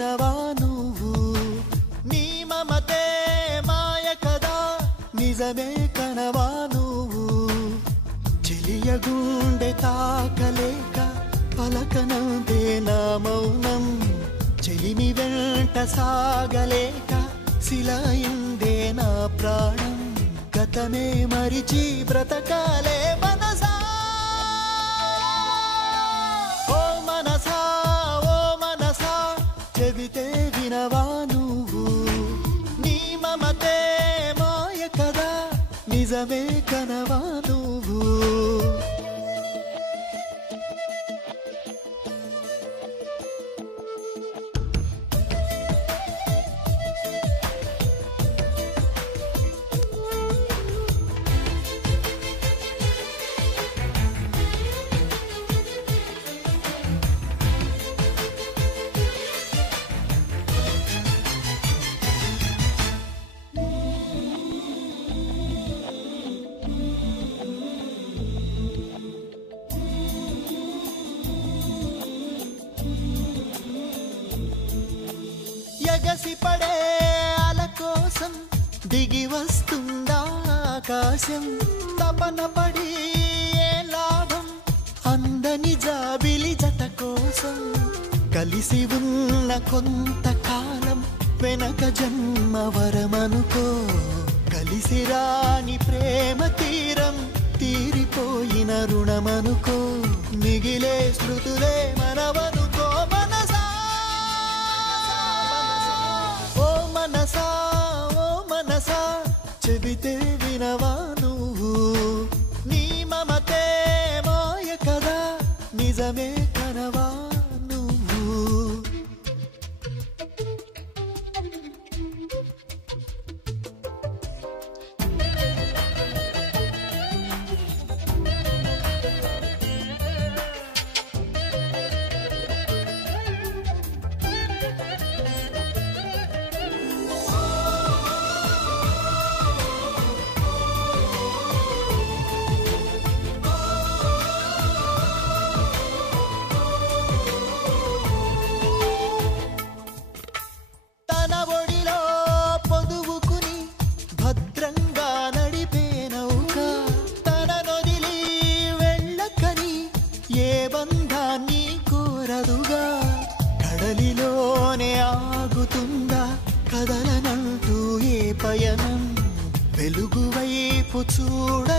వినవా నువ్వు నీ మమతే మాయ కదా నిజమే కనవా నువ్వు చెలియ గుండె తాకలేక పలకనందే నా మౌనం చెలిమి వెంట సాగలేక శిలయిందే నా ప్రాణం గతమే మరిచి బ్రతకాలే మనసా ఓ మనసా ఓ మనసా చెబితే వినవా నువ్వు నీ మమతే మాయ కదా నిజమే కనవా నువ్వు ఎగసి పడే అల కోసం దిగి వస్తుందా ఆకాశం తపన పడి ఏ లాభం అందని జాబిలి జత కోసం కలిసి ఉన్న కొంతకాలం వెనక జన్మ వరమనుకో కలిసి రాని ప్రేమ తీరం తీరిపోయిన రుణమనుకో మిగిలే స్మృతులే మనవనుకో మనసా మనసా ఓ మనసా చెబితే వినవా నువ్వు నీ మమతే మాయ కదా నిజమే కనవా నువ్వు కడలిలోనే ఆగుతుందా కదలనంటూ ఏ పయనం వెలుగు వైపు చూడ